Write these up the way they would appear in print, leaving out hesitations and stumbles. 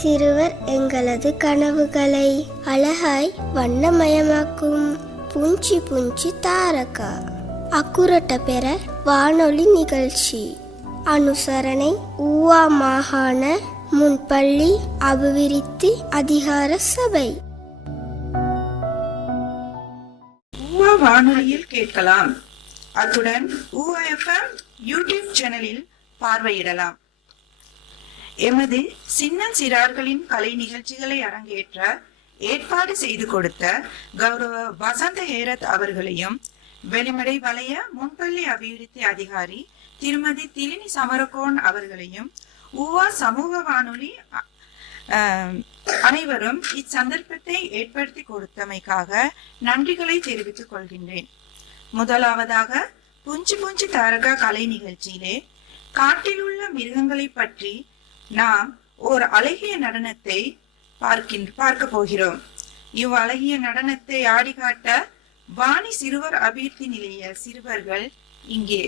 சிறுவர் எங்களது கனவுகளை அழகாய் வண்ணமயமாக்கும் புஞ்சி புஞ்சி தாரகா. அக்குரட்ட பெற வானொலி நிகழ்ச்சி அனுசரணை ஊவா மாகாண முன்பள்ளி அபிவிருத்தி அதிகார சபை. ஊவா வானொலியில் கேட்கலாம். அத்துடன் ஊஎஃப்எம் யூடியூப் சேனலில் பார்வையிடலாம். எமது சின்ன சிறார்களின் கலை நிகழ்ச்சிகளை அரங்கேற்ற ஏற்பாடு செய்து கொடுத்த கௌரவ வசந்த ஹேரத் அவர்களையும், வெளிமடை வலய முன்பள்ளி அபிவிருத்தி அதிகாரி திருமதி திலினி சமரகோன் அவர்களையும், ஊவா சமூக வானொலி அனைவரும் இச்சந்தர்ப்பத்தை ஏற்படுத்தி கொடுத்தமைக்காக நன்றிகளை தெரிவித்துக் கொள்கின்றேன். முதலாவதாக புஞ்சி புஞ்சி தாரகா கலை நிகழ்ச்சியிலே காட்டில் உள்ள மிருகங்களை பற்றி நாம் ஒரு அழகிய நடனத்தை பார்க்க போகிறோம். இவ் அழகிய நடனத்தை ஆடி காட்ட வாணி சிறுவர் அபிவிருத்தி நிலைய சிறுவர்கள் இங்கே.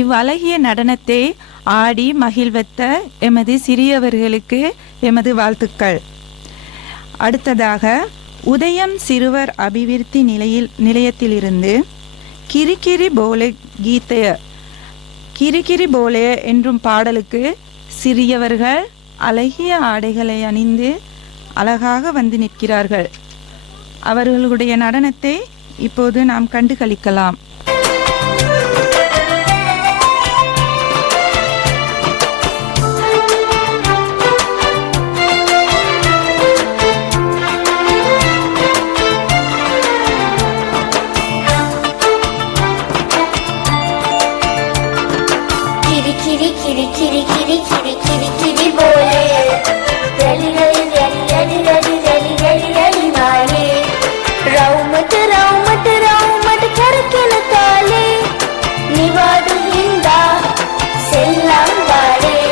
இவ்வழகிய நடனத்தை ஆடி மகிழ்வத்த எமது சிறியவர்களுக்கு எமது வாழ்த்துக்கள். அடுத்ததாக உதயம் சிறுவர் அபிவிருத்தி நிலையத்திலிருந்து கிரிகிரி போலே கீதைய கிரிகிரி போலே என்றும் பாடலுக்கு சிறியவர்கள் அழகிய ஆடைகளை அணிந்து அழகாக வந்து நிற்கிறார்கள். அவர்களுடைய நடனத்தை இப்போது நாம் கண்டு களிக்கலாம். කිරි කිරි කිරි කිරි කිරි කිරි බෝලේ රැලි රැලි රැලි රැලි රැලි රැලි රැලි රැලි මානේ රවුමට රවුමට රවුමට කරකෙන තාලේ නිවාඩු හින්දා සෙල්ලම් වාලේ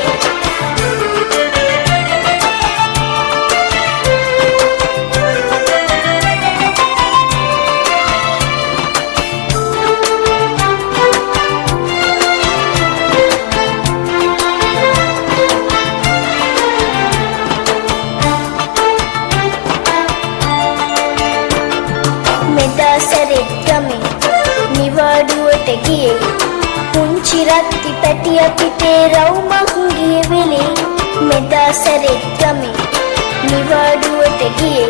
නිවාඩුවට ගියේ පුංචි රත්ති පැටිය පිටේ රවුමක් ගියේ වෙලේ මෙදා සැරේ ගමේ නිවාඩුවට ගියේ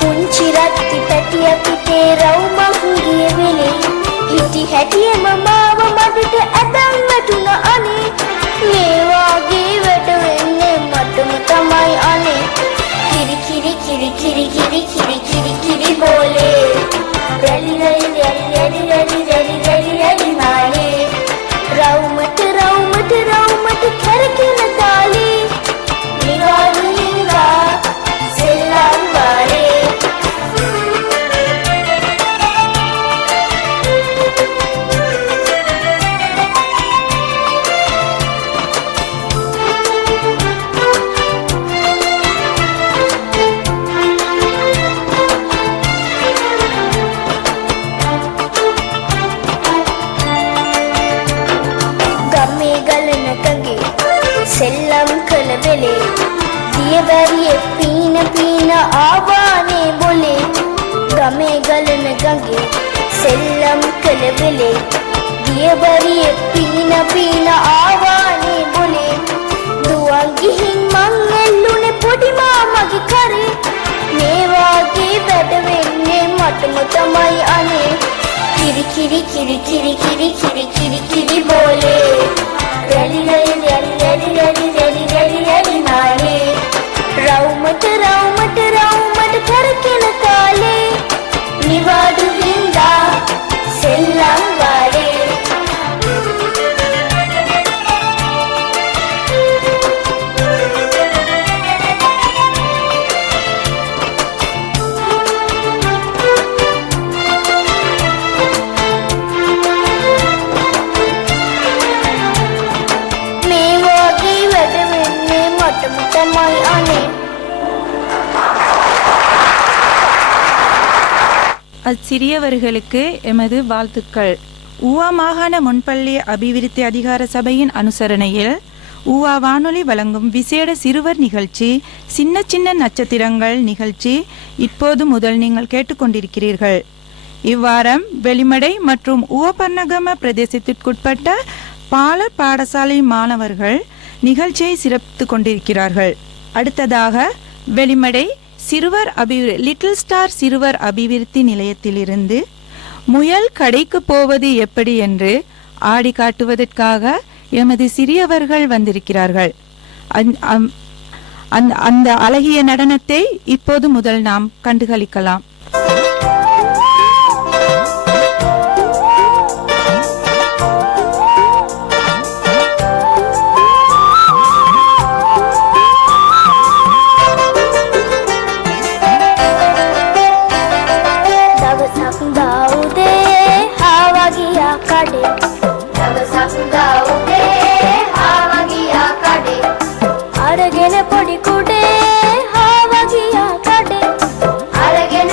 පුංචි රත්ති පැටිය පිටේ රවුමක් ගියේ වෙලේ හිටි හැටියම මාව මඩට ඇදන් වැටුණ අනේ මේ වාගේ වැඩ වෙන්නේ මටම තමයි අනේ කිරි කිරි කිරි කිරි කිරි කිරි කිරි කිරි බෝලේ රැලි රැලි රැලි රැලි රැලි රැලි රැලි රැලි මානේ රවුමට රවුමට රවුමට කරකින තාලේ නිවාඩු හින්දා සෙල්ලම් වාලේ සෙල්ලම් කළ වෙලේ දියවැරියේ පීන පීන ආවානේ බොලේ ගමේ ගලන ගඟේ සෙල්ලම් කළ වෙලේ දියවැරියේ පීන පීන ආවානේ බොලේ දුවන් ගිහින් මං එල්ලුනේ පොඩි මාමගේ කරේ මේ වාගේ වැඩ වෙන්නේ මටම තමයි අනේ කිරි කිරි කිරි කිරි කිරි කිරි කිරි කිරි බෝලේ රැලි රැලි රැලි රැලි රැලි රැලි රැලි රැලි මානේ රවුමට රවුමට රවුමට කරකින තාලේ නිවාඩු හින්දා සෙල්ලම් වාලේ තමයි අනේ அச்சிறியவர்களுக்கு எமது வாழ்த்துக்கள். ஊவா மாகாண முன்பள்ளி அபிவிருத்தி அதிகார சபையின் அனுசரணையில் ஊவா வானொலி வழங்கும் விசேட சிறுவர் நிகழ்ச்சி சின்ன சின்ன நட்சத்திரங்கள் நிகழ்ச்சி இப்போது முதல் நீங்கள் கேட்டுக்கொண்டிருக்கிறீர்கள். இவ்வாரம் வெளிமடை மற்றும் ஊவபர்ணகம பிரதேசத்திற்குட்பட்ட பால பாடசாலை மாணவர்கள் நிகழ்ச்சியை சிறப்பித்து கொண்டிருக்கிறார்கள். அடுத்ததாக வெளிமடை சிறுவர் லிட்டில் ஸ்டார் சிறுவர் அபிவிருத்தி நிலையத்திலிருந்து முயல் கடைக்கு போவது எப்படி என்று ஆடி காட்டுவதற்காக எமது சிறியவர்கள் வந்திருக்கிறார்கள். அந்த அழகிய நடனத்தை இப்போது முதல் நாம் கண்டுகளிக்கலாம். අරගෙන පොඩි කුඩේ හා වගියා කඩේ අරගෙන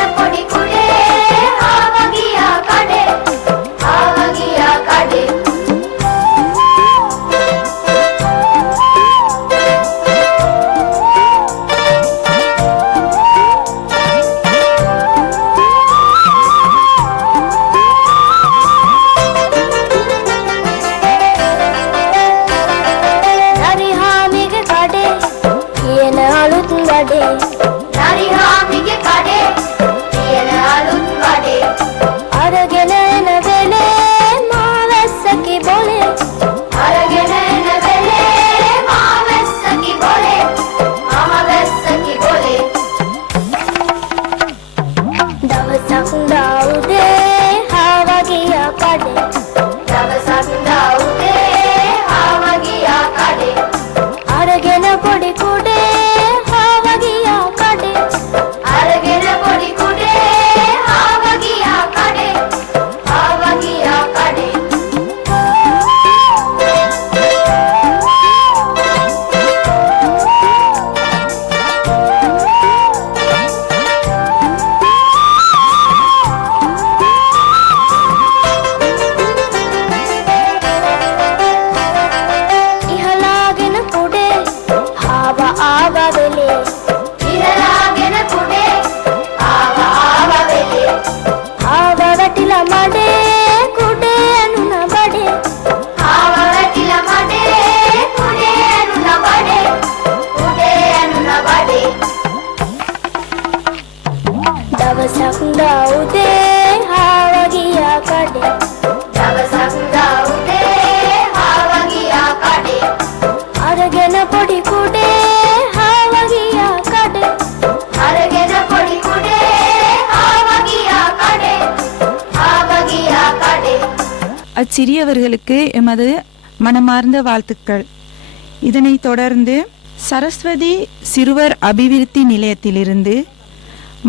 பொடி குடே ஆவகியா கடே அரகென பொடி குடே ஆவகியா கடே ஆவகியா கடே. அச்சிறியவர்களுக்கு எமது மனமார்ந்த வாழ்த்துக்கள். இதனைத் தொடர்ந்து சரஸ்வதி சிறுவர் அபிவிருத்தி நிலையத்திலிருந்து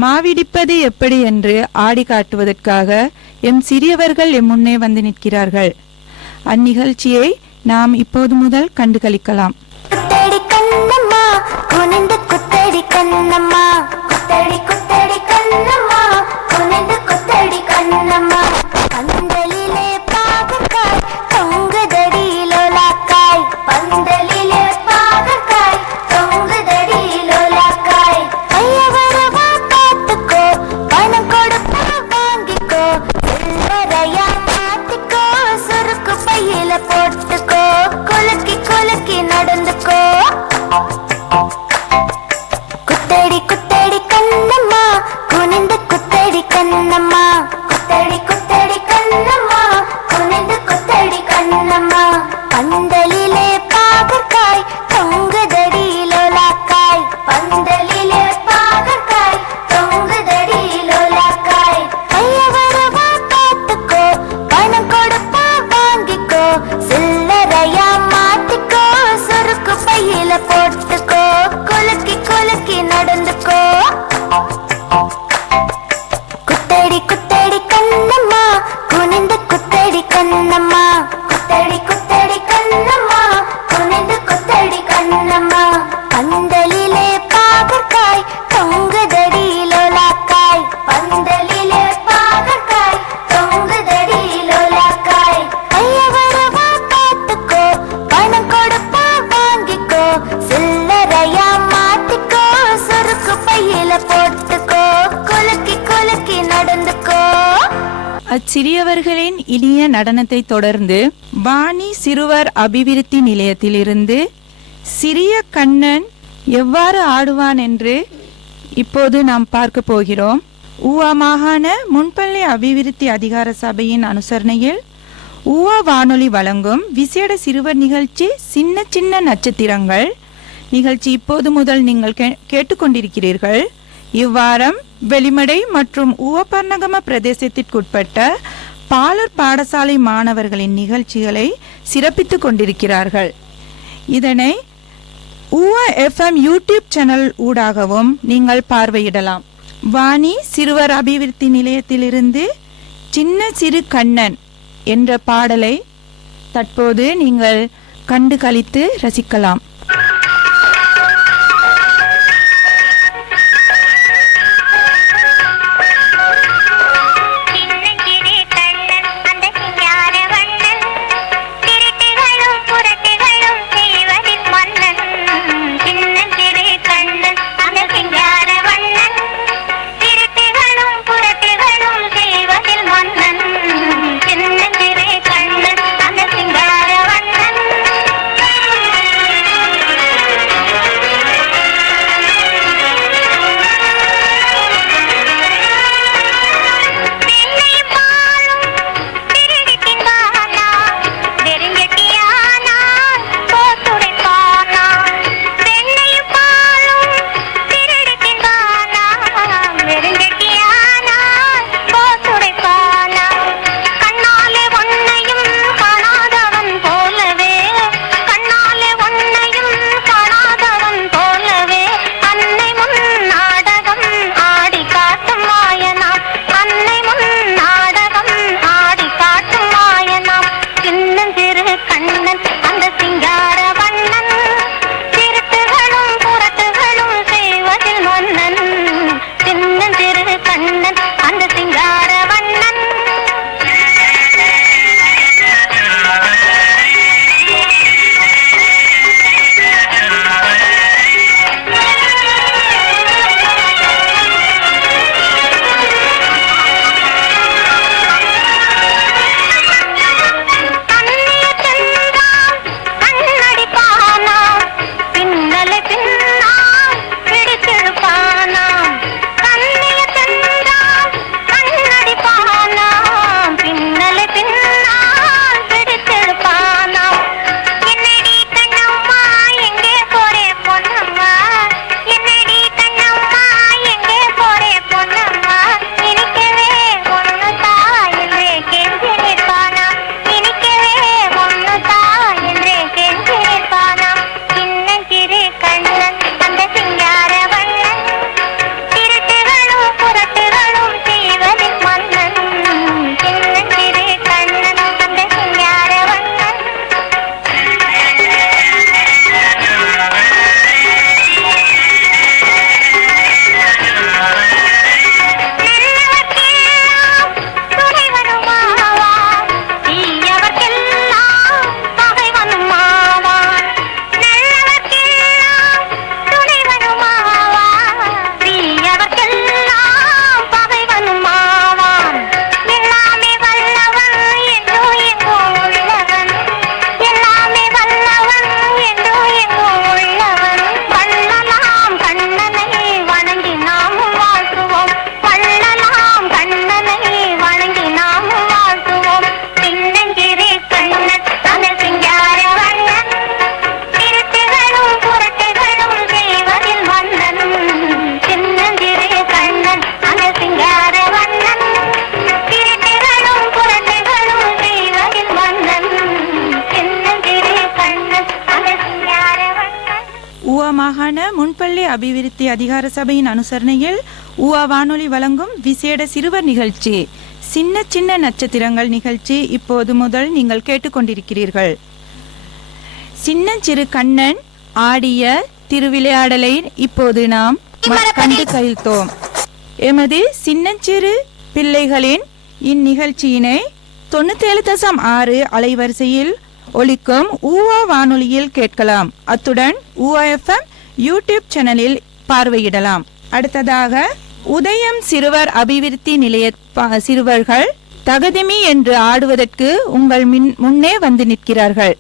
மாவிடிப்பது எப்படி என்று ஆடி காட்டுவதற்காக எம் சிறியவர்கள் எம் முன்னே வந்து நிற்கிறார்கள். அந்நிகழ்ச்சியை நாம் இப்போது முதல் கண்டு களிக்கலாம். குத்தடி கண்ணம்மா குனிந்து குத்தடி கண்ணம்மா குத்தடி குத்தடி கண்ணம்மா குனிந்து குத்தடி கண்ணம்மா பந்தலிலே பாகக்காய் தொங்குதடி லோலாக்காய் பந்தலிலே பாகக்காய் தொங்குதடி லோலாக்காய் ஐயவரவா பார்த்துக்கோ பணம் கொடுப்பா வாங்கிக்கோ சில்லறையா மாத்திக்கோ சுருக்கு பையில போட்டுக்கோ குலுக்கி குலுக்கி நடந்துக்கோ. குத்தடி குத்தடி கண்ணம்மா குனிந்து குத்தடி கண்ணம்மா குத்தடி குத்தடி கண்ணம்மா குனிந்து குத்தடி கண்ணம்மா பந்தலிலே பாகக்காய் தொங்குதடி லோலாக்காய் பந்தலிலே பாகக்காய் தொங்குதடி லோலாக்காய் ஐயவரவா பார்த்துக்கோ பணம் கொடுப்பா வாங்கிக்கோ சில்லறையா மாத்திக்கோ சுருக்கு பையில போட்டுக்கோ குலுக்கி குலுக்கி நடந்துக்கோ. குத்தடி குத்தடி கண்ணம்மா குனிந்து குத்தடி கண்ணம்மா குத்தடி குத்தடி கண்ணம்மா குனிந்து குத்தடி கண்ணம்மா பந்தலிலே பாகக்காய் தொங்குதடி லோலாக்காய் பந்தலிலே பாகக்காய் தொங்குதடி லோலாக்காய் ஐயவரவா பார்த்துக்கோ பணம் கொடுப்பா வாங்கிக்கோ சில்லறையா மாத்திக்கோ சுருக்கு பையில போட்டுக்கோ குலுக்கி குலுக்கி நடந்துக்கோ. அச்சிறியவர்களின் இனிய நடனத்தை தொடர்ந்து வாணி சிறுவர் அபிவிருத்தி நிலையத்திலிருந்து சிறிய கண்ணன் எவ்வாறு ஆடுவான் என்று இப்போது நாம் பார்க்க போகிறோம். ஊவா மாகாண முன்பள்ளி அபிவிருத்தி அதிகார சபையின் அனுசரணையில் ஊவா வானொலி வழங்கும் விசேட சிறுவர் நிகழ்ச்சி சின்ன சின்ன நட்சத்திரங்கள் நிகழ்ச்சி இப்போது முதல் நீங்கள் கேட்டுக்கொண்டிருக்கிறீர்கள். இவ்வாரம் வெளிமடை மற்றும் ஊவபர்ணகம பிரதேசத்திற்குட்பட்ட பாலர் பாடசாலை மாணவர்களின் நிகழ்ச்சிகளை சிறப்பித்துக் கொண்டிருக்கிறார்கள். இதனை ஊவா FM யூடியூப் சேனல் ஊடாகவும் நீங்கள் பார்வையிடலாம். வாணி சிறுவர் அபிவிருத்தி நிலையத்திலிருந்து சின்ன சிறு கண்ணன் என்ற பாடலை தற்போது நீங்கள் கண்டு களித்து ரசிக்கலாம். சின்னஞ்சிறு கண்ணன் அந்த சிங்கார வண்ணன் ஊவா மாகாண முன்பள்ளி அபிவிருத்தி அதிகார சபையின் அனுசரணையில் ஊவா வானொலி வழங்கும் விசேட சிறுவர் நிகழ்ச்சி சின்ன சின்ன நட்சத்திரங்கள் நிகழ்ச்சி இப்போது முதல் நீங்கள் கேட்டுக்கொண்டிருக்கிறீர்கள். சின்னஞ்சிறு கண்ணன் ஆடிய திருவிளையாடலை இப்போது நாம் கண்டு கழித்தோம். எமது சின்னஞ்சிறு பிள்ளைகளின் இந்நிகழ்ச்சியினை 97.6 அலைவரிசையில் ஒலிக்கும் ஊவா வானொலியில் கேட்கலாம். அத்துடன் ஊவா FM யூடியூப் சேனலில் பார்வையிடலாம். அடுத்ததாக உதயம் சிறுவர் அபிவிருத்தி நிலைய சிறுவர்கள் தகதிமி என்று ஆடுவதற்கு உங்கள் முன்னே வந்து நிற்கிறார்கள்.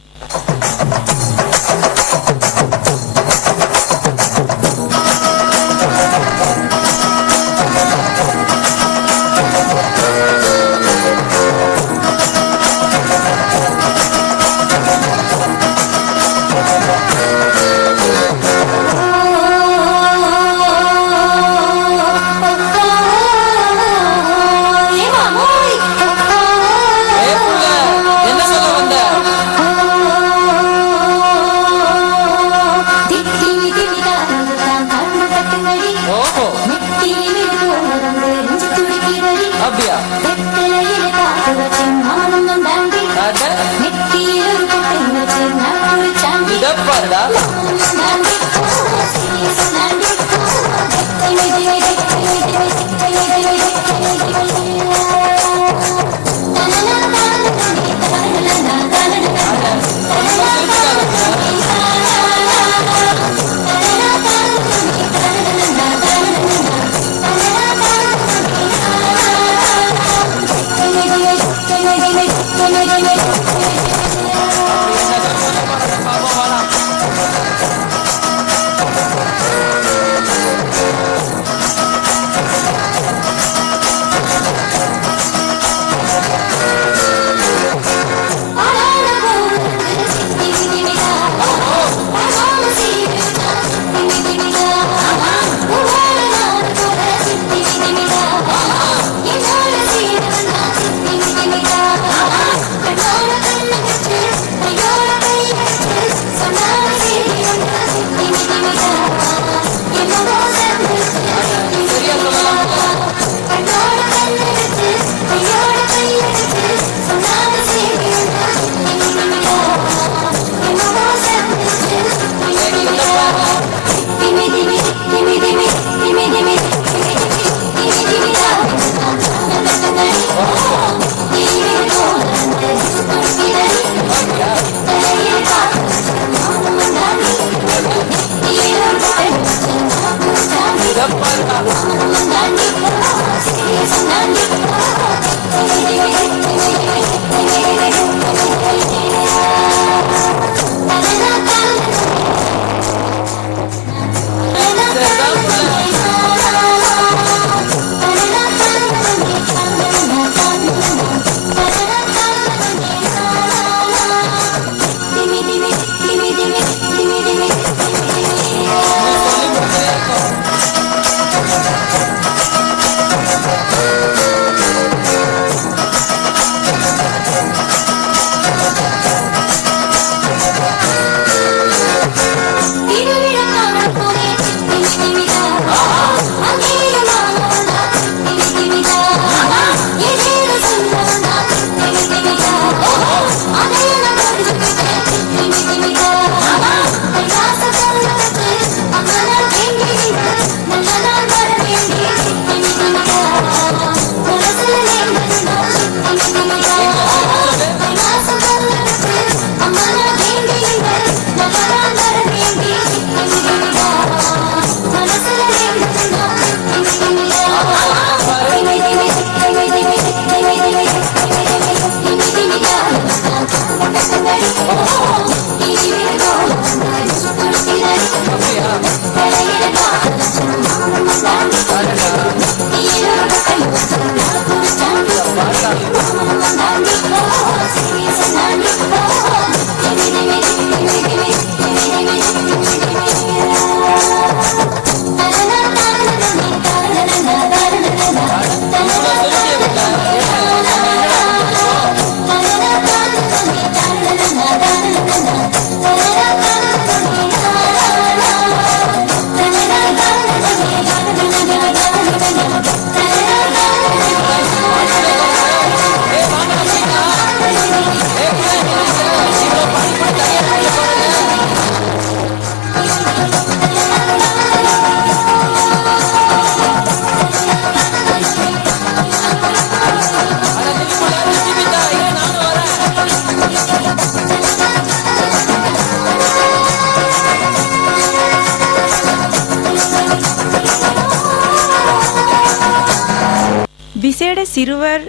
விசேட சிறுவர்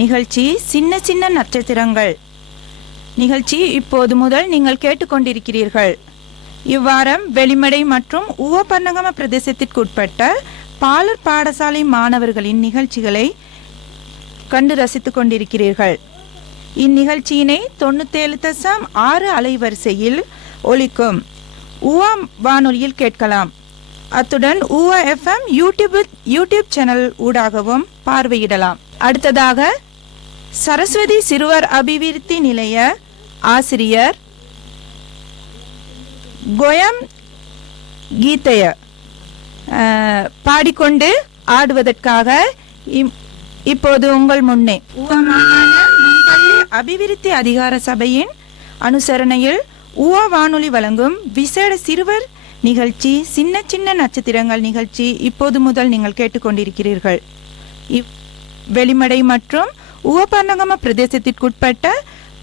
நிகழ்ச்சி சின்ன சின்ன நட்சத்திரங்கள் நிகழ்ச்சி இப்போது முதல் நீங்கள் கேட்டுக்கொண்டிருக்கிறீர்கள். இவ்வாரம் வெளிமடை மற்றும் ஊவபர்ணகம பிரதேசத்திற்குட்பட்ட பாலர் பாடசாலை மாணவர்களின் நிகழ்ச்சிகளை கண்டு ரசித்துக் கொண்டிருக்கிறீர்கள். இந்நிகழ்ச்சியினை 97.6 அலைவரிசையில் ஒலிக்கும் ஊவா வானொலியில் கேட்கலாம். அத்துடன் ஊவா எஃப்எம் யூடியூப் சேனல் ஊடாகவும் பார்வையிடலாம். அடுத்ததாக சரஸ்வதி சிறுவர் அபிவிருத்தி நிலைய ஆசிரியர் கோயம் கீதைய பாடிக்கொண்டு ஆடுவதற்காக இப்போது உங்கள் முன்னே ஊவா மாகாண முன்பள்ளி அபிவிருத்தி அதிகார சபையின் அனுசரணையில் ஊவா வானொலி வழங்கும் விசேட சிறுவர் நிகழ்ச்சி சின்ன சின்ன நட்சத்திரங்கள் நிகழ்ச்சி இப்போது முதல் நீங்கள் கேட்டுக்கொண்டிருக்கிறீர்கள். வெளிமடை மற்றும் ஊவபர்ணகம பிரதேசத்திற்குட்பட்ட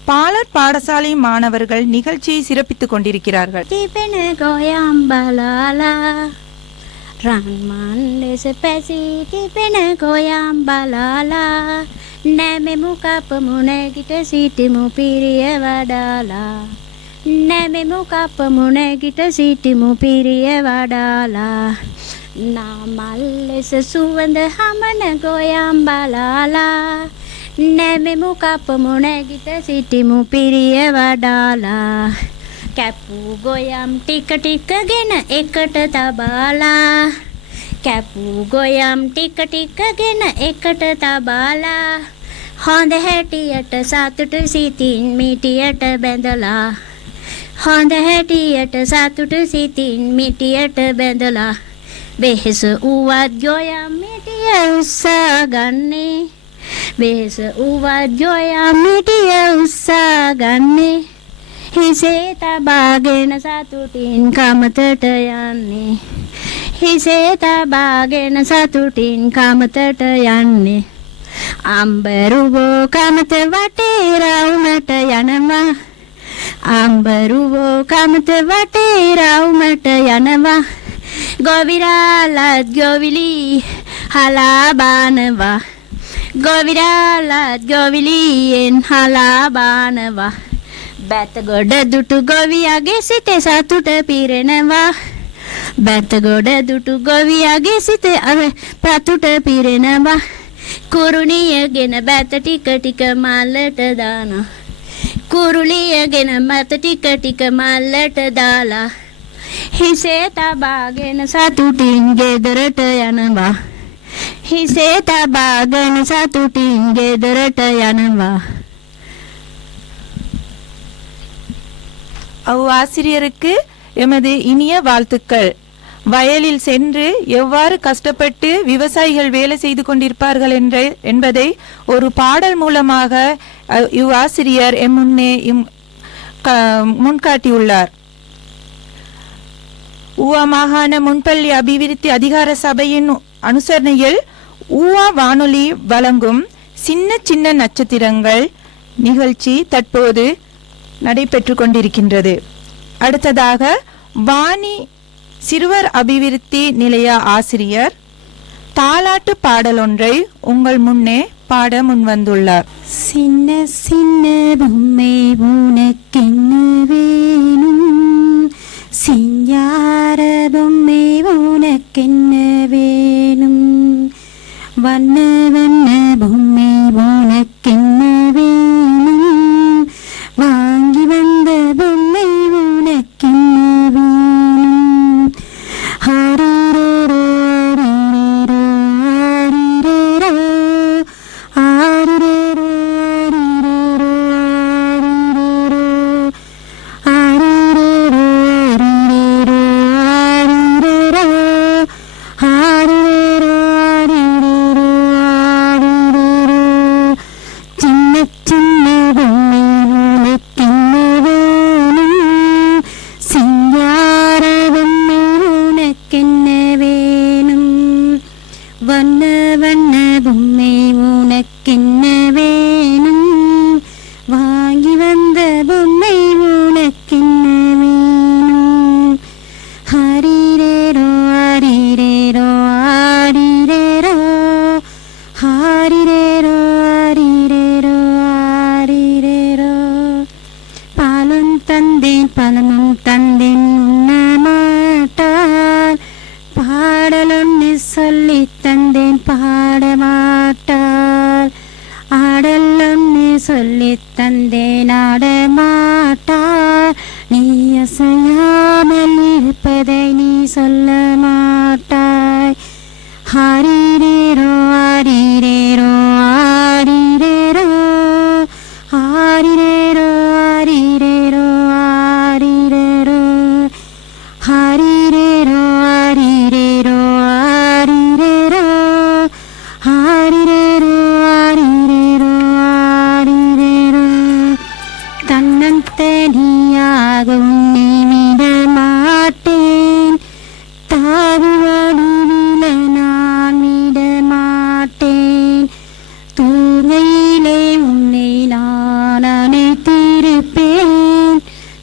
பாலர் பாடசாலை மாணவர்கள் நிகழ்ச்சியை சிறப்பித்துக் கொண்டிருக்கிறார்கள். Neme muka pemunegita sitimu piriye wadala Namalle sesuwanda hamana goyam balala Neme muka pemunegita sitimu piriye wadala Kapu goyam tika tika gena ekata tabala Kapu goyam tika tika gena ekata tabala Honda hetiyata satut sitin mitiyata bendala Honda hetiyata satut sitin mitiyata bendala Behesa uwat goyam mitiya ussa ganne Behesa uwat goyam mitiya ussa ganne Hise tabagena satutin kamatata yanne Hise tabagena satutin kamatata yanne Ambaruvo kamata vatera umata yanama Ambaruvo kamata vatera umata yanama Goviralat govili halabanava Goviralat govili en halabanava Batagoda dutu goviyage site satuta pirenava Batagoda dutu goviyage site ave pratuta pirenava Kuruliyagena bata tika tika malata dana Kuruliyagena bata tika tika malata dala Hise tabagena satutin gedarata yanava Hise tabagena satutin gedarata yanava ஆசிரியருக்கு எமது இனிய வாழ்த்துக்கள். வயலில் சென்று எவ்வாறு கஷ்டப்பட்டு விவசாயிகள் வேலை செய்து கொண்டிருப்பார்கள் என்பதை ஒரு பாடல் மூலமாக இவ்வாசிரியர் எம் முன்னே முன்காட்டியுள்ளார். ஊவா மாகாண முன்பள்ளி அபிவிருத்தி அதிகார சபையின் அனுசரணையில் ஊவா வானொலி வழங்கும் சின்ன சின்ன நட்சத்திரங்கள் நிகழ்ச்சி தற்போது நடைபெற்று கொண்டிருக்கின்றது. அடுத்ததாக வாணி சிறுவர் அபிவிருத்தி நிலைய ஆசிரியர் தாலாட்டு பாடலொன்றை உங்கள் முன்னே பாட முன்வந்துள்ளார். சின்ன சின்ன பொம்மை உனக்கென்ன வேணும் சிங்கார பொம்மை உனக்கென்ன வேணும் வண்ண வண்ண பொம்மை உனக்கென்ன வேணும் வாங்கி வந்த பொம்மை உனக்கென்ன வேணும் ஹரிரோ ஹரிரோ ஹரிரோ ஹரிரோ ஹரிரோ ஹரிரோ சொல்ல மாட்டாய். ஹரிரேரோ ஹரிரேரோ ஹரிரேரோ ஹரிரேரோ ஹரிரேரோ ஹரிரேரோ ஹரிரேரோ ஹரிரேரோ ஹரிரேரோ ஹரிரேரோ ஹரிரேரோ ஹரிரேரோ தன்னந்தனியாக உன்னை விட மாட்டேன், தாவுவடிவில நான் விட மாட்டேன். தூங்கையிலே உன்னை நான் அணைத்திருப்பேன்,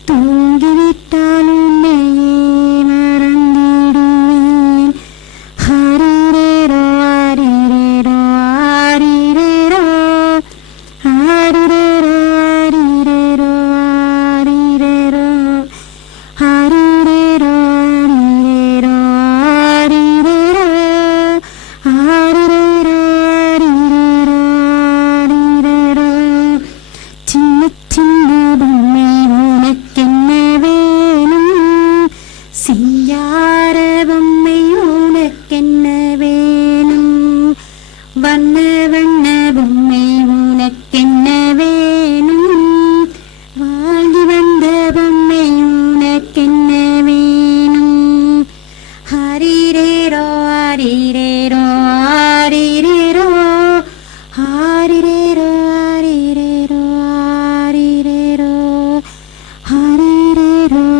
தூங்கிவிட்டால் உன்னையே மறந்திடுவேன். ஹரிரேரோ ஹரிரேரோ ஹரிரேரோ ஹரிரேரோ ஹரிரேரோ ஹரிரேரோ ஹரிரேரோ ஹரிரேரோ ஹரிரேரோ ஹரிரேரோ ஹரிரேரோ ஹரிரேரோ சின்ன சின்ன பொம்மை உனக்கென்ன வேணும், சிங்கார பொம்மை உனக்கென்ன வேணும், வண்ண வண்ண பொம்மை உனக்கென்ன வேணும், வாங்கி வந்த பொம்மை உனக்கென்ன வேணும். ஹரிரேரோ ஹரிரேரோ ஹரிரேரோ ஹரிரேரோ ஹரிரேரோ ஹரிரேரோ ஹரிரேரோ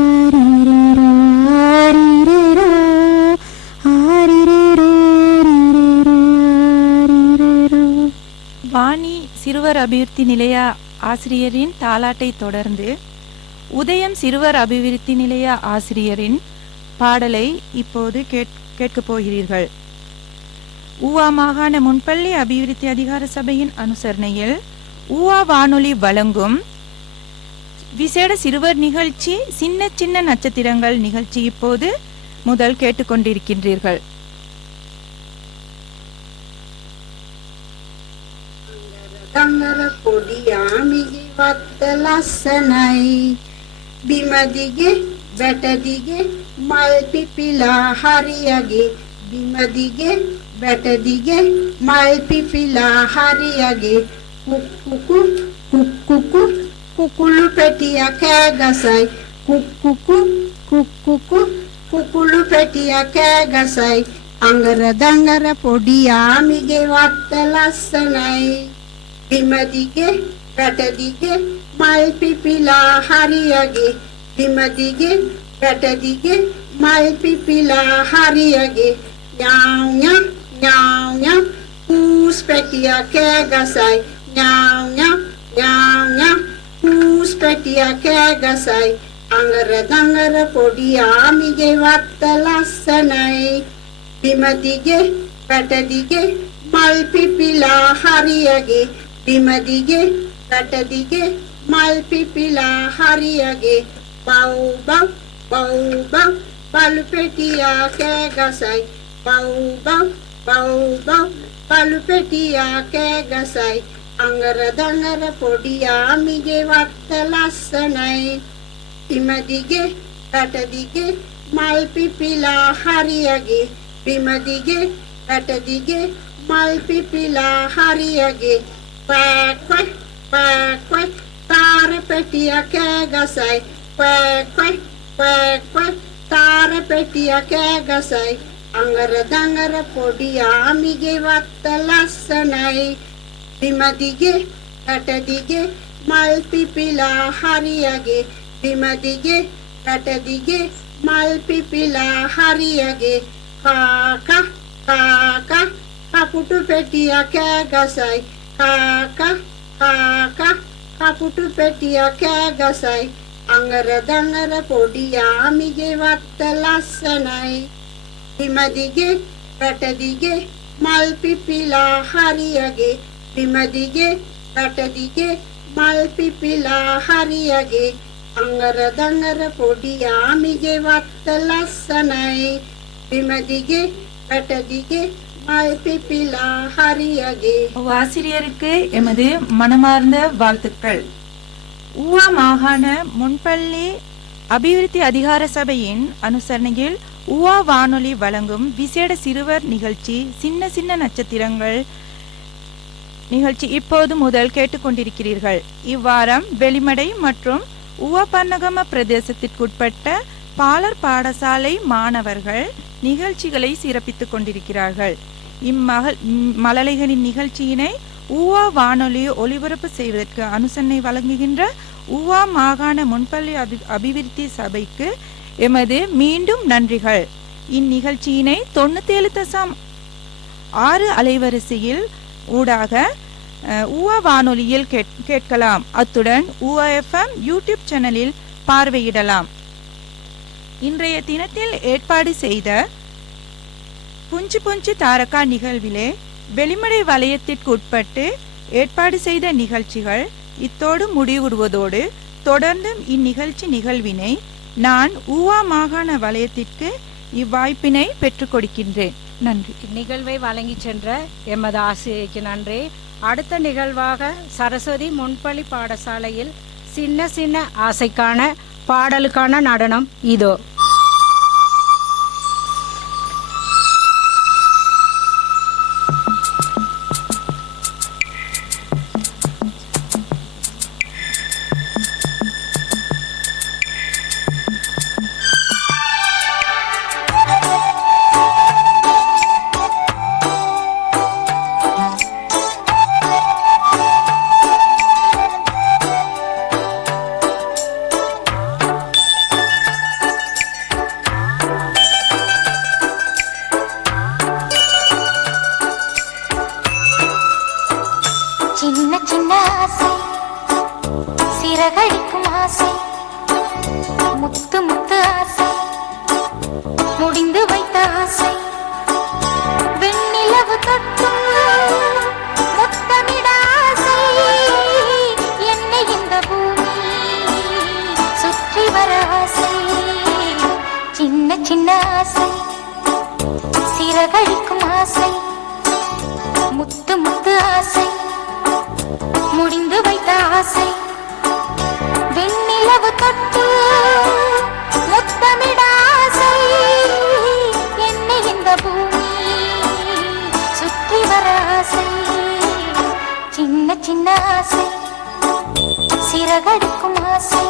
ஹரிரேரோ ஹரிரேரோ ஹரிரேரோ ஹரிரேரோ ஹரிரேரோ. வாணி சிறுவர் அபிவிருத்தி நிலைய ஆசிரியரின் தாலாட்டை தொடர்ந்து உதயம் சிறுவர் அபிவிருத்தி நிலைய ஆசிரியரின் பாடலை இப்போது கேட்கப் போகிறீர்கள். ஊவா மாகாண முன்பள்ளி அபிவிருத்தி அதிகார சபையின் அனுசரணையில் ஊவா வானொலி வழங்கும் விசேட சிறுவர் நிகழ்ச்சி சின்ன சின்ன நட்சத்திரங்கள் நிகழ்ச்சி இப்போது முதல் கேட்டுக்கொண்டிருக்கின்றீர்கள். දඟර පොඩියාමිගේ වත්ත ලස්සනයි, බිමදිගේ වැටදිගේ මල් පිපිලා හරියගේ, බිමදිගේ වැටදිගේ මල් පිපිලා හරියගේ, කුක්කුකු කුක්කුකු කුකුළු පැටිය කෑගසයි, කුක්කුකු කුක්කුකු කුකුළු පැටිය කෑගසයි, අඟර දඟර පොඩියාමිගේ වත්ත ලස්සනයි, බිමදිගේ වැටදිගේ මල් පිපිලා හරියගේ, බිමදිගේ වැටදිගේ මල් පිපිලා හරියගේ, ඥාව් ඥාව් ඥාව් ඥාව් පූස් පැටිය කෑගසයි, ඥාව් ඥාව් ඥාව් ඥාව් පූස් පැටිය කෑගසයි, අඟර දඟර පොඩියාමිගේ වත්ත ලස්සනයි, බිමදිගේ වැටදිගේ මල් පිපිලා හරියගේ, බිමදිගේ වැටදිගේ මල් පිපිලා හරියගේ, බව් බව් බව් බව් බලු පෙටියා කෑගසයි, බව් බව් බව් බව් බලු පෙටියා කෑගසයි, අඟර දඟර පොඩියාමිගේ වත්ත ලස්සනයි, බිමදිගේ වැටදිගේ මල් පිපිලා හරියගේ, බිමදිගේ වැටදිගේ මල් පිපිලා හරියගේ, quack quack quack quack තාර පෙටිය කෑගසයි, quack quack quack quack තාර පෙටිය කෑගසයි, අඟර දඟර පොඩියාමිගේ වත්ත ලස්සනයි, බිමදිගේ වැටදිගේ මල් පිපිලා හරියගේ, බිමදිගේ වැටදිගේ මල් පිපිලා හරියගේ, කාකා කාකා කපුටු පෙටිය කෑගසයි, කාකා කාකා කපුටු පෙටිය කෑගසයි, අඟර දඟර පොඩියාමිගේ වත්ත ලස්සනයි, බිමදිගේ වැටදිගේ මල් පිපිලා හරියගේ, බිමදිගේ වැටදිගේ මල් පිපිලා හරියගේ, අඟර දඟර පොඩියාමිගේ වත්ත ලස්සනයි, බිමදිගේ වැටදිගේ மழை பிப்பிலா ஹரியகே. ஆசிரியருக்கு எமது மனமார்ந்த வாழ்த்துக்கள். ஊவா மாகாண முன்பள்ளி அபிவிருத்தி அதிகார சபையின் அனுசரணையில் உவா வானொலி வழங்கும் விசேட சிறுவர் நிகழ்ச்சி சின்ன சின்ன நட்சத்திரங்கள் நிகழ்ச்சி இப்போது முதல் கேட்டுக்கொண்டிருக்கிறீர்கள். இவ்வாரம் வெளிமடை மற்றும் உவபன்னகம பிரதேசத்திற்குட்பட்ட பாலர் பாடசாலை மாணவர்கள் நிகழ்ச்சிகளை சிறப்பித்துக் கொண்டிருக்கிறார்கள். இம்மழலைகளின் நிகழ்ச்சியினை உவா வானொலி ஒலிபரப்பு செய்வதற்கு அனுசரணை வழங்குகின்ற உவா மாகாண முன்பள்ளி அபிவிருத்தி சபைக்கு எமது மீண்டும் நன்றிகள். இந்நிகழ்ச்சியினை 97.6 அலைவரிசையில் ஊடாக உவா வானொலியில் கேட்கலாம். அத்துடன் UFM யூடியூப் சேனலில் பார்வையிடலாம். இன்றைய தினத்தில் ஏற்பாடு செய்த புஞ்சு புஞ்சு தாரகா நிகழ்விலே வெளிமடை வலயத்திற்கு உட்பட்டு ஏற்பாடு செய்த நிகழ்ச்சிகள் இத்தோடு முடிவுறுவதோடு தொடர்ந்தும் இந்நிகழ்ச்சி நிகழ்வினை நான் உவா மாகாண வலயத்திற்கு இவ்வாய்ப்பினை பெற்றுக் கொடுக்கின்றேன். நன்றி. நிகழ்வை வழங்கி சென்ற எமது ஆசிரியருக்கு நன்றி. அடுத்த நிகழ்வாக சரஸ்வதி முன்பள்ளி பாடசாலையில் சின்ன சின்ன ஆசைக்கான பாடலுக்கான நடனம் இதோ. சின்ன சின்ன ஆசை, சிறகடிக்கும் ஆசை, முத்து முத்து ஆசை, முடிந்து வைத்த ஆசை, வெண்ணிலவு தொட்டும் முத்தமிட ஆசை, என்னை இந்த பூமி சுற்றி வர ஆசை. சின்ன சின்ன ஆசை, சிறகடிக்கும் ஆசை, முத்து முத்து ஆசை, முடிந்து வைத்த ஆசை, வெண்ணிலவு தொட்டு முத்தமிட ஆசை, என்னை இந்த பூமி சுற்றி வர ஆசை. சின்ன சின்ன ஆசை, சிறகடிக்கும் ஆசை.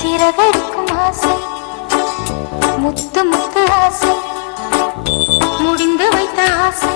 சிறகடிக்கும் ஆசை, முத்து முத்து ஆசை, முடிந்து வைத்த ஆசை.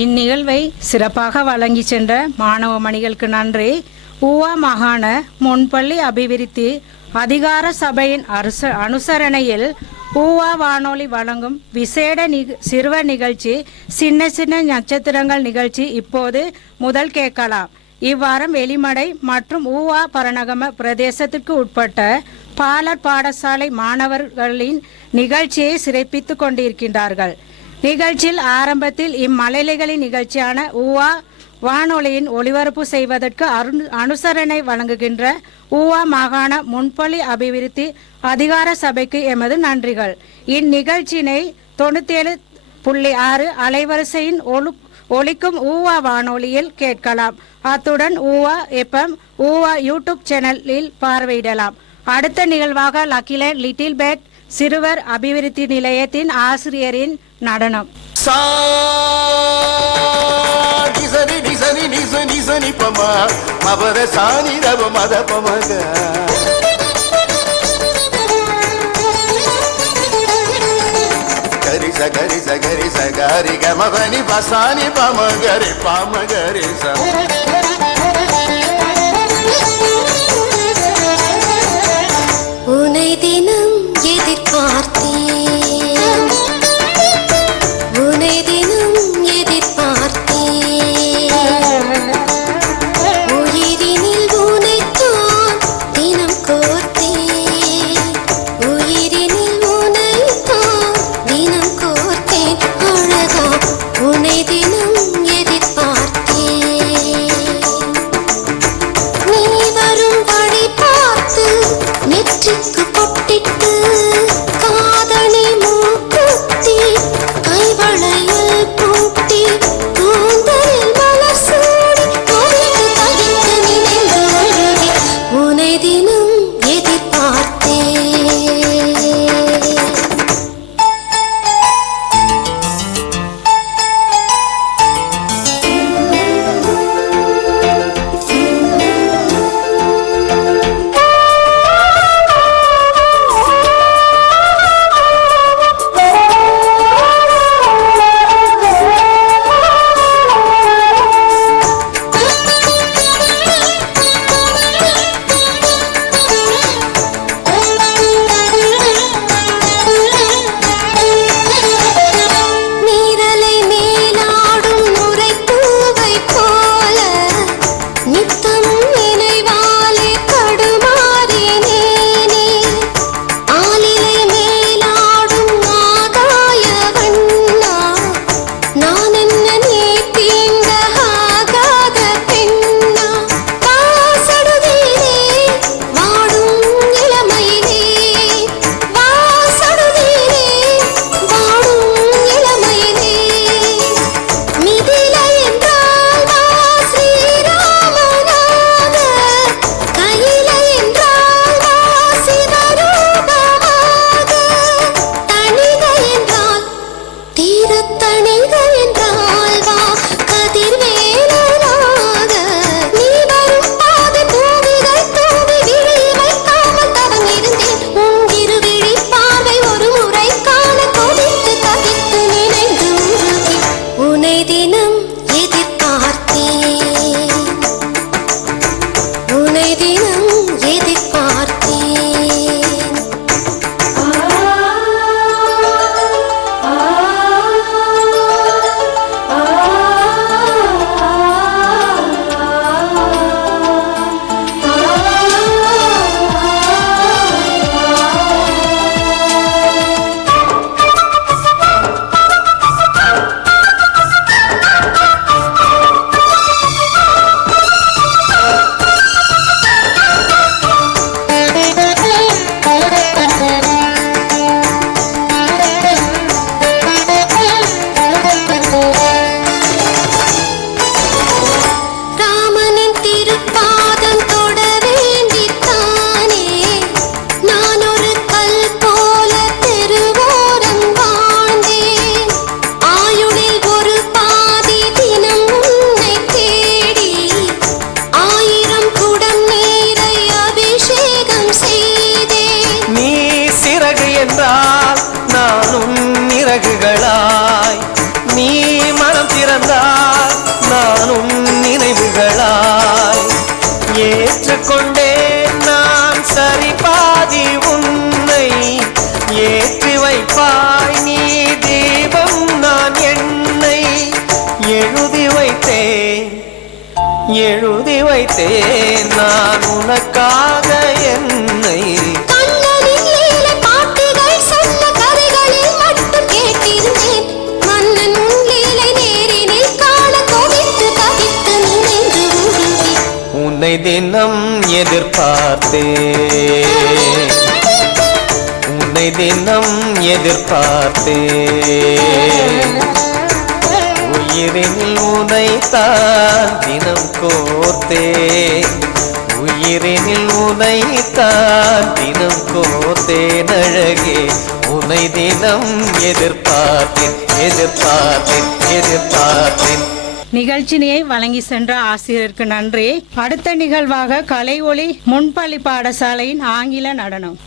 இந்நிகழ்வை சிறப்பாக வழங்கி சென்ற மாணவ மணிகளுக்கு நன்றி. ஊவா மாகாண முன்பள்ளி அபிவிருத்தி அதிகார சபையின் அனுசரணையில் ஊவா வானொலி வழங்கும் விசேட சிறுவர் நிகழ்ச்சி சின்ன சின்ன நட்சத்திரங்கள் நிகழ்ச்சி இப்போது முதல் கேட்கலாம். இவ்வாரம் வெளிமடை மற்றும் ஊவா பரணகம பிரதேசத்திற்கு உட்பட்ட பாலர் பாடசாலை மாணவர்களின் நிகழ்ச்சியை சிறப்பித்துக் கொண்டிருக்கின்றார்கள். நிகழ்ச்சியில் ஆரம்பத்தில் இம்மலைகளின் நிகழ்ச்சியான ஊவா வானொலியின் ஒளிபரப்பு செய்வதற்கு அனுசரணை வழங்குகின்ற ஊவா மாகாண முன்பள்ளி அபிவிருத்தி அதிகார சபைக்கு எமது நன்றிகள். இந்நிகழ்ச்சியினை 97.6 அலைவரிசையின் ஒலிக்கும் ஊவா வானொலியில் கேட்கலாம். அத்துடன் ஊவா எஃப்எம் ஊவா யூடியூப் சேனலில் பார்வையிடலாம். அடுத்த நிகழ்வாக லக்கிலேண்ட் லிட்டில் பேட் சிறுவர் அபிவிருத்தி நிலையத்தின் ஆசிரியரின் நடனம். గరి సగరి సగారి గమని బసాని పమగరి పామగరి స உனை தினம் எதிர்பார்த்தேன், உனை தினம் எதிர்பார்த்தேன், உயிரினில் உனைத்தான் தினம் கோர்த்தேன், உயிரினில் உனைத்தான் தினம் கோர்த்தேன், அழகா உனை தினம் எதிர்பார்த்தேன். நீ வரும் வழி பார்த்து நெற்றிக்கு பொட்டிட்டு காதணி மூக்குத்தி கைவளையல் பூட்டி கூந்தலில் மலர் சூடி கொதித்து தகித்து நினைந்து ஒழுகி உனை தினம் எதிர்பார்த்தேன். நீரலை மேலாடும் நுரைப்பூவை போல நித்தம் நினைவாலே தடுமாறினேனே. ஆலிலை மேலாடும் ஆகாய வண்ணா, நான் என்ன நீ தீண்ட ஆகாத பெண்ணா. வாசடுதீரே வாடும் இளமையிலே, வாசடுதீரே வாடும் இளமையிலே. மிதிலை என்றால் வா ஸ்ரீராமனாக, கையிலை என்றால் வா சிவரூபமாக, தணிகை என்றால் தீரத்தணிகை என்றால் வா கதிர்வேலனாக. நீ வரும் பாதை பூவிகள் தூவி விழி வைக்காமல் தவம் இருந்தேன். உன் இருவிழி பார்வை ஒரு முறை காண கொதித்து தகித்து நினைந்து உருகி உனை தினம் எதிர்பார்த்தேன், உனை தினம் எதிர்பார்த்தேன். ராமனின் திருப்பாதம் தொட வேண்டித்தானே நான் ஒரு கல் போல தெருவோரம் வாழ்ந்தேன். ஆயுளில் ஒரு பாதி தினம் உன்னை தேடி 1000 குடம் நீரை அபிஷேகம் செய்தேன். நீ சிறகு என்றால் நானும் இறகுகளாய், நீ மனம் திறந்தால் வைத்தேன் நான் உனக்காக என்னை. கண்ணனின் லீலை பாட்டுகள் சொன்ன கதைகளில் மட்டும் கேட்டிருந்தேன். மன்னன் உன் லீலை நேரினில் காண கொதித்து தவித்து நினைந்து உருகி உன்னை தினம் எதிர்பார்த்தேன், உன்னை தினம் எதிர்பார்த்தேன். உயிரினில் உனைத்தான் தினம் கோர்த்தேன், உயிரினில் உனைத்தான் தினம் கோர்த்தேன் அழகே. உன்னை தினம் எதிர்பார்த்தேன், எதிர்பார்த்தேன், எதிர்பார்த்தேன். நிகழ்ச்சியை வழங்கி சென்ற ஆசிரியருக்கு நன்றி. அடுத்த நிகழ்வாக கலை ஒளி முன்பள்ளி பாடசாலையின் ஆங்கில நடனம்.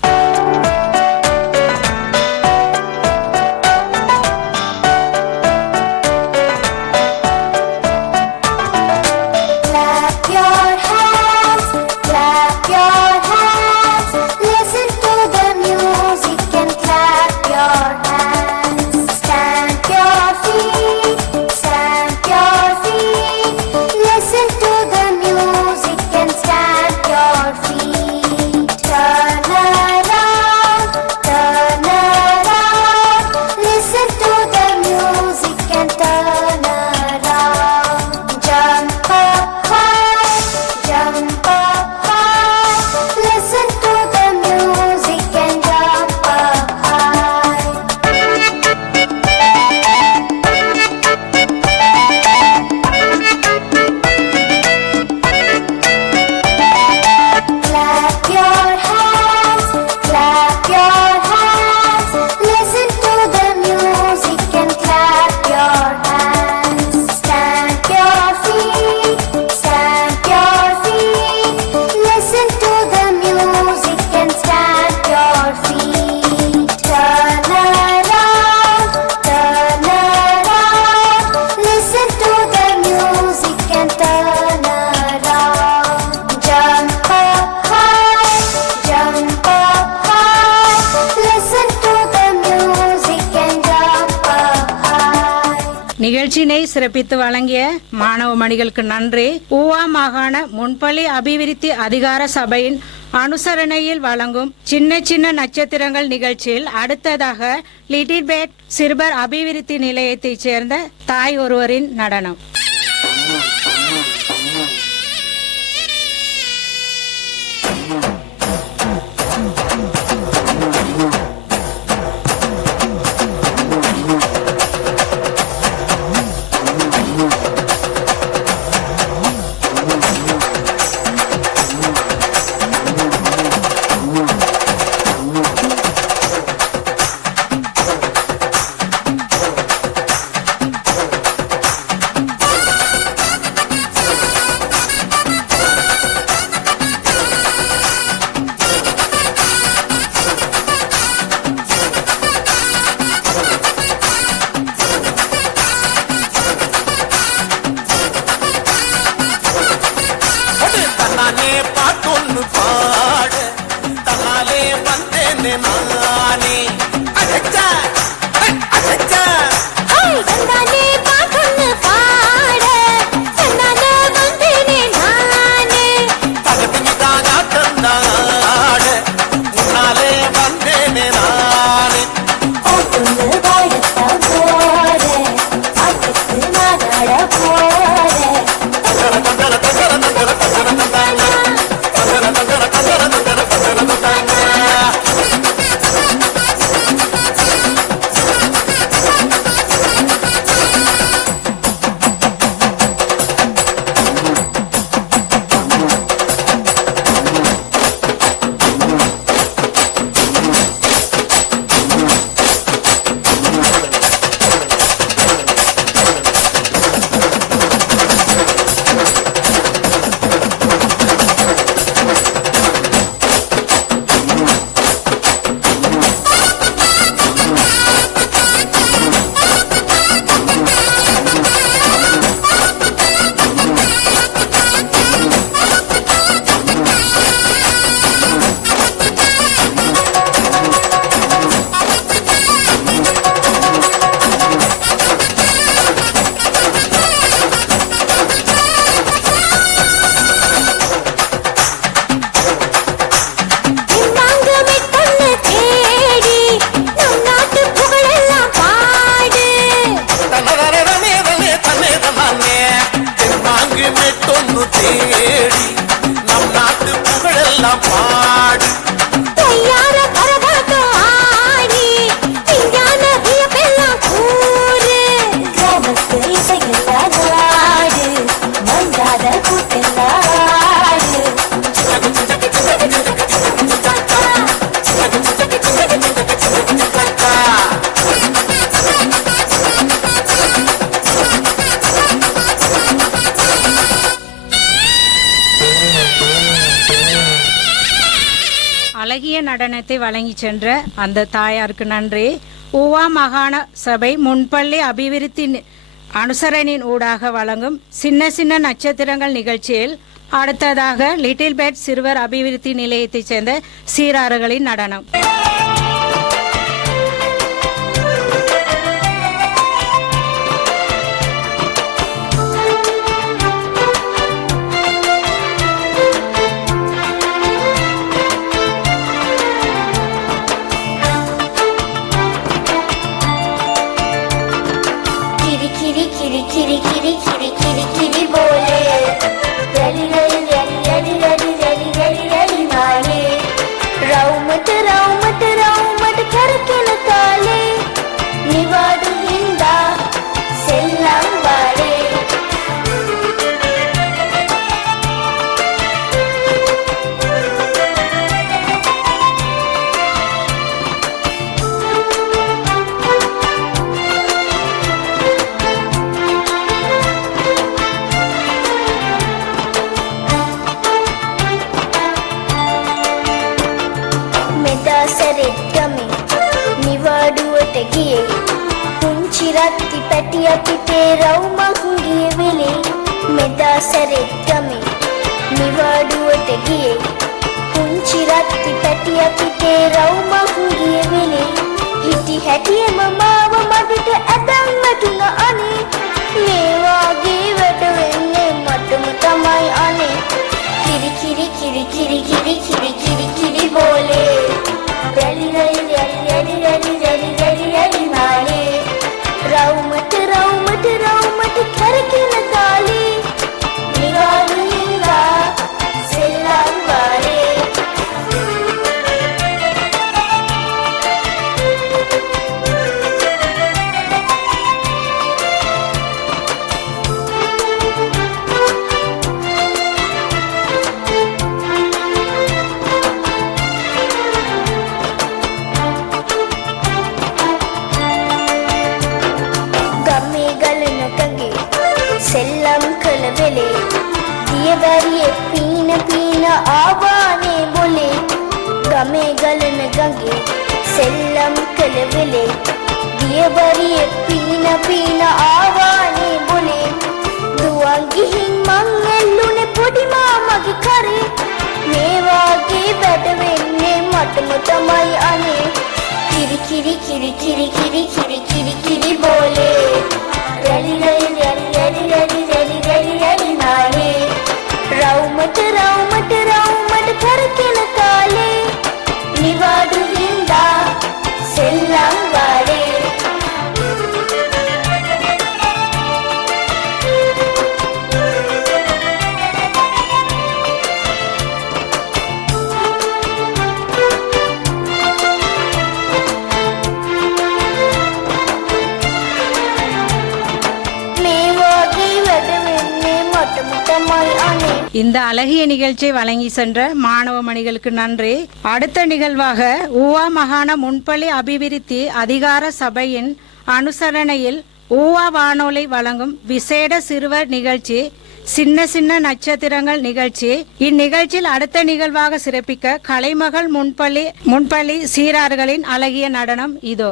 Clap your hands, clap your hands. Listen to the music and clap your hands. Stamp your feet, stamp your feet. Listen to the music and stamp your feet. Turn around, turn around. Listen to the music and turn around. Jump up high, jump up high. Listen to the music and jump up high. Clap your hands, clap your hands. Listen to the music and clap your hands. Stamp your feet, stamp your feet. Listen to the music and stamp your feet. Turn around, turn around. Listen to the music and turn around. Jump up high, jump up high. Listen to the music and jump up high. நிகழ்ச்சியினை சிறப்பித்து வழங்கிய மாணவ மணிகளுக்கு நன்றி. ஊவா மாகாண முன்பள்ளி அபிவிருத்தி அதிகார சபையின் அனுசரணையில் வழங்கும் சின்ன சின்ன நட்சத்திரங்கள் நிகழ்ச்சியில் அடுத்ததாக லிட்டில் பேட் சிறுவர் அபிவிருத்தி நிலையத்தைச் சேர்ந்த தாய் ஒருவரின் நடனம். தன்னாலே பாட்டொன்னு பாட தன்னாலே வந்தேனே நானே. அச்சா அச்சா தன்னாலே பாட்டொன்னு பாட தன்னாலே வந்தேனே நானே. பகத்தினி தானா தந்தாட உன்னாலே வந்தேனே நானே. பாட்டொன்னு பாடத்தான் போறேன், பாட்டுக்கு நான் ஆட போறேன். தங்கர நடனத்தை வழங்கி சென்ற அந்த தாயாருக்கு நன்றி. ஊவா மாகாண சபை முன்பள்ளி அபிவிருத்தி அனுசரணியின் ஊடாக வழங்கும் சின்ன சின்ன நட்சத்திரங்கள் நிகழ்ச்சியில் அடுத்ததாக லிட்டில் பேட் சிறுவர் அபிவிருத்தி நிலையத்தைச் சேர்ந்த சீராறுகளின் நடனம். இந்த அழகிய நிகழ்ச்சியை வழங்கி சென்ற மாணவ மணிகளுக்கு நன்றி. அடுத்த நிகழ்வாக ஊவா மாகாண முன்பள்ளி அபிவிருத்தி அதிகார சபையின் அனுசரணையில் ஊவா வானொலி வழங்கும் விசேட சிறுவர் நிகழ்ச்சி சின்ன சின்ன நட்சத்திரங்கள் நிகழ்ச்சி. இந்நிகழ்ச்சியில் அடுத்த நிகழ்வாக சிறப்பிக்க கலைமகள் முன்பள்ளி சீரார்களின் அழகிய நடனம் இதோ.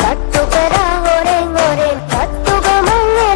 Kattu kara goreng goreng, kattu gamang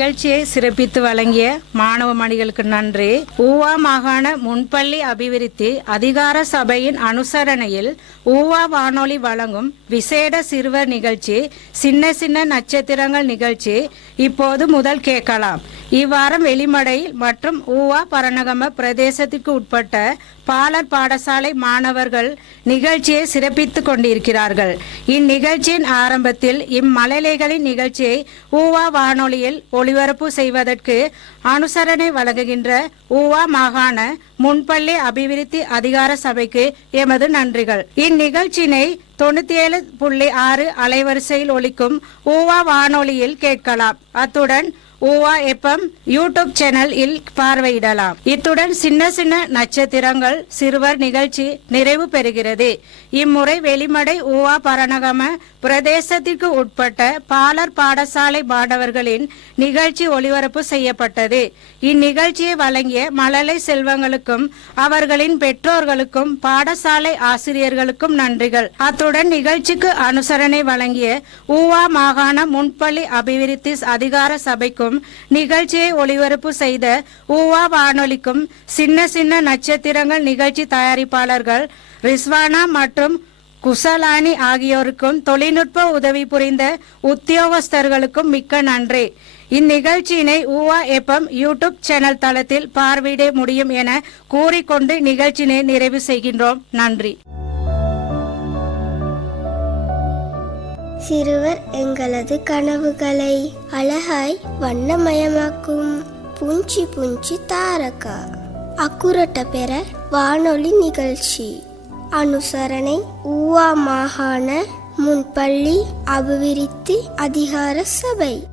இந்நிகழ்ச்சியை சிறப்பித்து வழங்கிய மாணவ மணிகளுக்கு நன்றி. ஊவா மாகாண முன்பள்ளி அபிவிருத்தி அதிகார சபையின் அனுசரணையில் ஊவா வானொலி வழங்கும் விசேட சிறுவர் நிகழ்ச்சி சின்ன சின்ன நட்சத்திரங்கள் நிகழ்ச்சி இப்போது முதல் கேட்கலாம். இவ்வாரம் வெளிமடை மற்றும் ஊவா பரணகம பிரதேசத்திற்கு உட்பட்ட பாலர் பாடசாலை மாணவர்கள் நிகழ்ச்சியை சிறப்பித்துக் கொண்டிருக்கிறார்கள். இந்நிகழ்ச்சியின் ஆரம்பத்தில் இம்மழலைகளின் நிகழ்ச்சியை ஊவா வானொலியில் ஒளிபரப்பு செய்வதற்கு அனுசரணை வழங்குகின்ற ஊவா மாகாண முன்பள்ளி அபிவிருத்தி அதிகார சபைக்கு எமது நன்றிகள். இந்நிகழ்ச்சியினை 97.6 அலைவரிசையில் ஒலிக்கும் ஊவா வானொலியில் கேட்கலாம். அத்துடன் ஊவா எஃப்எம் யூடியூப் சேனலில் பார்வையிடலாம். இத்துடன் சின்ன சின்ன நட்சத்திரங்கள் சிறுவர் நிகழ்ச்சி நிறைவு பெறுகிறது. இம்முறை வெளிமடை ஊவா பரணகம பிரதேசத்திற்கு உட்பட்ட பாலர் பாடசாலை மாணவர்களின் நிகழ்ச்சி ஒளிபரப்பு செய்யப்பட்டது. இந்நிகழ்ச்சியை வழங்கிய மழலை செல்வங்களுக்கும் அவர்களின் பெற்றோர்களுக்கும் பாடசாலை ஆசிரியர்களுக்கும் நன்றிகள். அத்துடன் நிகழ்ச்சிக்கு அனுசரணை வழங்கிய ஊவா மாகாண முன்பள்ளி அபிவிருத்தி அதிகார சபைக்கும் நிகழ்ச்சியை ஒளிபரப்பு செய்த ஊவா வானொலிக்கும் சின்ன சின்ன நட்சத்திரங்கள் நிகழ்ச்சி தயாரிப்பாளர்கள் ரிஸ்வானா மற்றும் குசலானி ஆகியோருக்கும் தொழில்நுட்ப உதவி புரிந்த உத்தியோகஸ்தர்களுக்கும் மிக்க நன்றி. இந்நிகழ்ச்சியினை ஊவா எஃப்எம் யூடியூப் சேனல் தளத்தில் பார்வையிட முடியும் என கூறிக்கொண்டு நிகழ்ச்சியினை நிறைவு செய்கின்றோம். நன்றி. சிறுவர் எங்களது கனவுகளை அழகாய் வண்ணமயமாக்கும் புஞ்சி புஞ்சி தாரகா அக்குரட்ட பெற வானொலி நிகழ்ச்சி அனுசரணை ஊவா மாகாண முன்பள்ளி அபிவிருத்தி அதிகார சபை.